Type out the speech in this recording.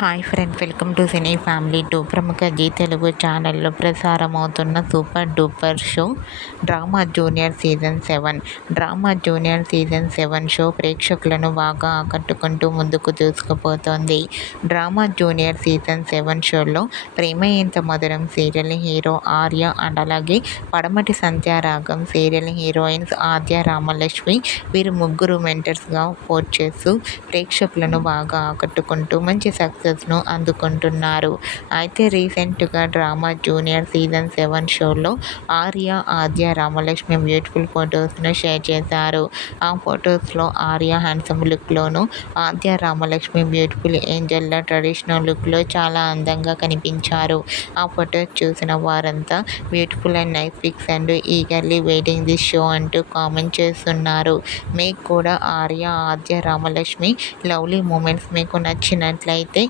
Hi friends welcome to cine family two. ప్రముఖ G Telugu ఛానల్లో ప్రసారమవుతున్న super duper show drama junior season seven. Drama junior season seven show ప్రేక్షకులను బాగా ఆకట్టుకుంటూ ముందుకు దూసుకుపోతోంది. డ్రామా జూనియర్ సీజన్ సెవెన్ షోలో ప్రేమ ఇంత మధురం సీరియల్ హీరో ఆర్య అండ్ అలాగే పడమటి సంధ్యారాగం సీరియల్ హీరోయిన్స్ ఆద్య రామలక్ష్మి వీరు ముగ్గురు మెంటర్స్గా పోర్ట్ చేస్తూ ప్రేక్షకులను బాగా ఆకట్టుకుంటూ మంచి సక్సెస్ సక్సెస్ను అందుకుంటున్నారు. అయితే రీసెంట్గా డ్రామా జూనియర్ సీజన్ సెవెన్ షోలో ఆర్య ఆద్య రామలక్ష్మి బ్యూటిఫుల్ ఫొటోస్ను షేర్ చేశారు. ఆ ఫొటోస్లో ఆర్య హ్యాండ్సమ్ లుక్లోను ఆద్య రామలక్ష్మి బ్యూటిఫుల్ ఏంజల్ల ట్రెడిషనల్ లుక్లో చాలా అందంగా కనిపించారు. ఆ ఫొటోస్ చూసిన వారంతా beautiful and nice pics and eagerly waiting this show అంటూ కామెంట్ చేస్తున్నారు. మీకు కూడా ఆర్య ఆద్య రామలక్ష్మి లవ్లీ మూమెంట్స్ మీకు నచ్చినట్లయితే